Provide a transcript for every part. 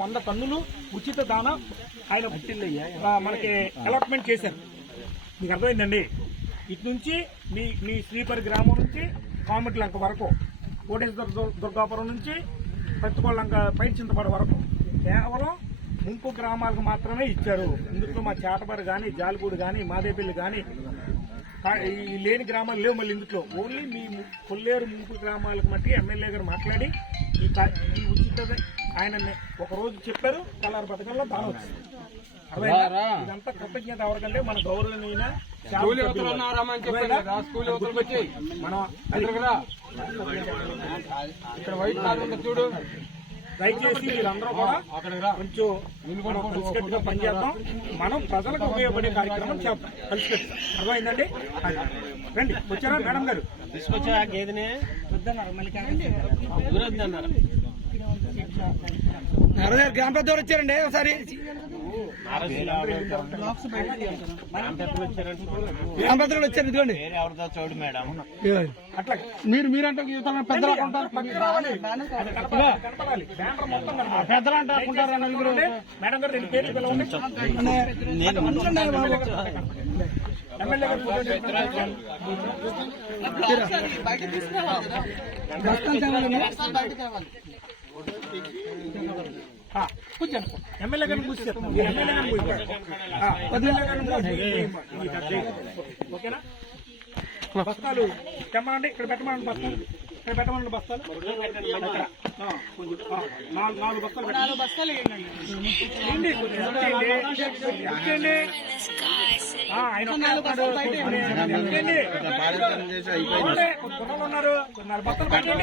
100 టన్నులు ఉచిత దానా ఆయన మనకి అలాట్మెంట్ చేశారు. మీకు అర్థమైందండి. ఇటు నుంచి మీ శ్రీపరి గ్రామం నుంచి కామెట్లంక వరకు, కోటేశ్వర దుర్గాపురం నుంచి ప్రతికోళ్ళంక పైన చింతపడ వరకు కేవలం ముంపు గ్రామాలకు మాత్రమే ఇచ్చారు. ఇందులో మా చేటపరి కానీ, జాలిపూడి కానీ, మాదేపల్లి కానీ ఈ లేని గ్రామాలు లేవు. మళ్ళీ ఇందులో ఓన్లీ మీ కొల్లేరు ముంపు గ్రామాలకు మట్టి ఎమ్మెల్యే గారు మాట్లాడి ఈ ఉచిత ఆయన ఒకరోజు చెప్పారు, కలర్ పథకంలో దాని వచ్చింది. ఇదంతా కృతజ్ఞత ఎవరికంటే మన గౌరవనీయ చూడు. దయచేసి మీరందరూ కూడా కొంచెం కలిసికట్టుగా పనిచేద్దాం. మనం ప్రజలకు ఉపయోగపడే కార్యక్రమం చేద్దాం కలిసికట్టుగా. అర్థమైందండి. రండి, వచ్చారా మేడం గారు? తీసుకొచ్చా గేదెనే గ్రామ పెద్ద వచ్చారండి. ఒకసారి గ్రామ పెద్దలు వచ్చారు. ఇదిగోండి చూడు మేడం, అట్లా మీరంటే పెద్దలు అంటారు. మేడం గారు నేను పేరు పిలవండి. ఎమ్మెల్యే గారు కూర్చోండి. ఎమ్మెల్యే గారిని కూర్చోండి. ఓకేనా? బస్తాలు తెమ్మనండి. ఇక్కడ పెట్టమనండి బస్తాలు. ఇక్కడ పెట్టమనండి బస్తాలు. 4 బస్తాలు ఏంటి? ఆయన ఉన్నారు. 4 బస్తాలు పెట్టండి.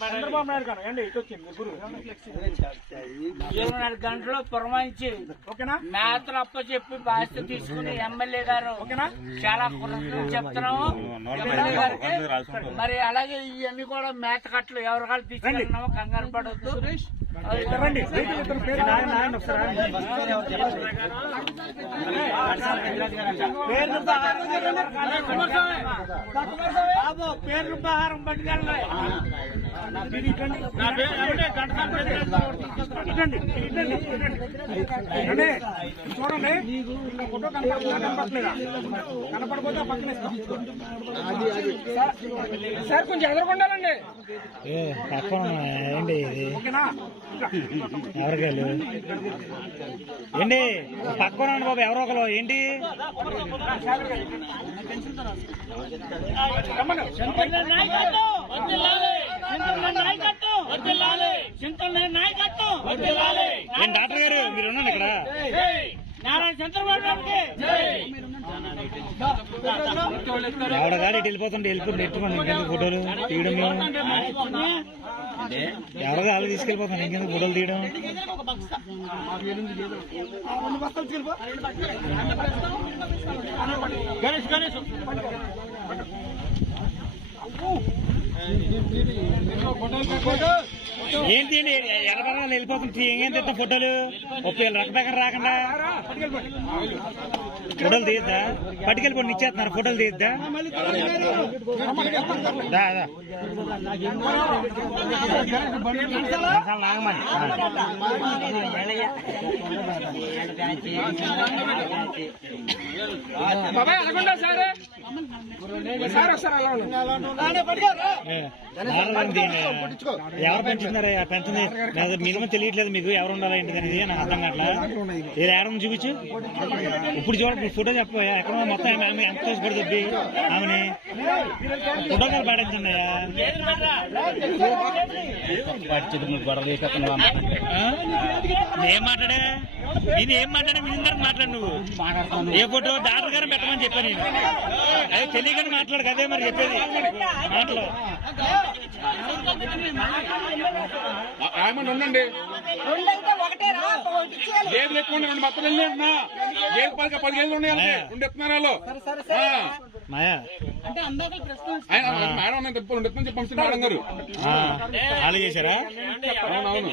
చంద్రబాబు నాయుడు గారు అండి ఇటు వచ్చింది. 24 గంటలు పురమాయించి ఓకేనా మేతలు అప్పచెప్పి బాధ్యత తీసుకుని ఎమ్మెల్యే గారు ఓకేనా చాలా కృతజ్ఞతలు చెప్తున్నాము ఎమ్మెల్యే గారికి. మరి అలాగే ఇవన్నీ కూడా మేత కట్టలు ఎవరికాళ్ళు తీసుకెళ్తున్నామో కంగారు పడవద్దు. పేర్లు ప్రహారం పట్టుకెళ్ళాలి. చూడండి, ఫోటో కనపడలేదా? కనపడపోతే పక్కనే సార్ కొంచెం ఎదురుకుండాలండి. ఏంటి ఓకేనా? ఎవరికాయలు ఏంటి పక్కన బాబు ఎవరో ఒకరు ఏంటి డాక్టర్ గారు మీరు ఉండండి ఇక్కడ. నారాయణ చంద్రబాబు ఎవడ గాడి వెళ్ళిపోతుంటే ఎత్తుకోండి. ఇంకెందుకు ఫోటోలు తీయడం? ఎవరు గాలి తీసుకెళ్ళిపోతాను. ఇంకెందుకు ఫోటోలు తీయడం? ఏంటి ఎర్రబరాలు వెళ్ళిపోతుంది. ఏం తెస్తాం ఫోటోలు? రక ప్రకారం రాకుండా ఫోటోలు తీయద్దా? పట్టుకెళ్ళిపోండి, ఇచ్చేస్తున్నారు. ఫోటోలు తీయద్దా? నాగమని ఎవరు పెంచుతున్నారా? పెంచింది మినిమం తెలియట్లేదు మీకు. ఎవరు ఉండాలా ఏంటి అనేది నాకు అర్థం కావట్లా. ఇది ఏడం చూపించు. ఇప్పుడు చూడండి, ఫోటో చెప్పబోయా ఎక్కడ మొత్తం ఎంత చూసిపడుతుంది ఆమెని. ఫోటో కాదు పాటించున్నాయా? ఏం మాట్లాడా? నేను ఏం మాట్లాడా? మీ ఇందరికి మాట్లాడు. నువ్వు ఏ ఫోటో డాక్టర్ గారు పెట్టమని చెప్పాను నేను. అది తెలియకుండా మాట్లాడు కదే మరి చెప్పేది. మాట్లాడు. ఉండండి. గేదెలు ఎక్కువ 2 బత్తలు వెళ్ళి అంటున్నా. గేదె 10 గేదెలు ఉన్నాయి. 2 ఎత్తున్నారాలు మేడం నేను 2 ఎత్తుని చెప్పి పంపిస్తుంది మేడం గారు. వాళ్ళు చేశారా? అవునవును.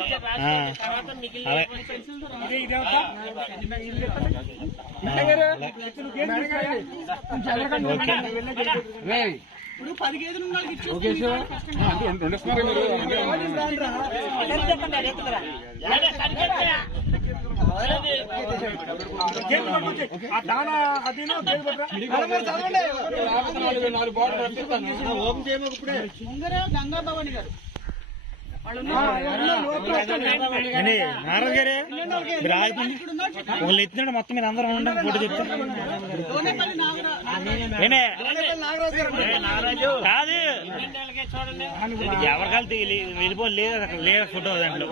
అదే రెండుస్తున్నారు ఆ దానా అదిను నాలుగు బాటిల్ రప్పిస్తాను. ఏండి నారాజు గారే మీరు ఆగిపోండి ఒకళ్ళు ఎత్తున్నాడు మొత్తం మీరు అందరం ఉండండి ఫోటో చెప్తే ఏంటి కాదు ఎవరికాలు వెళ్ళిపో లేదు ఫోటో దాంట్లో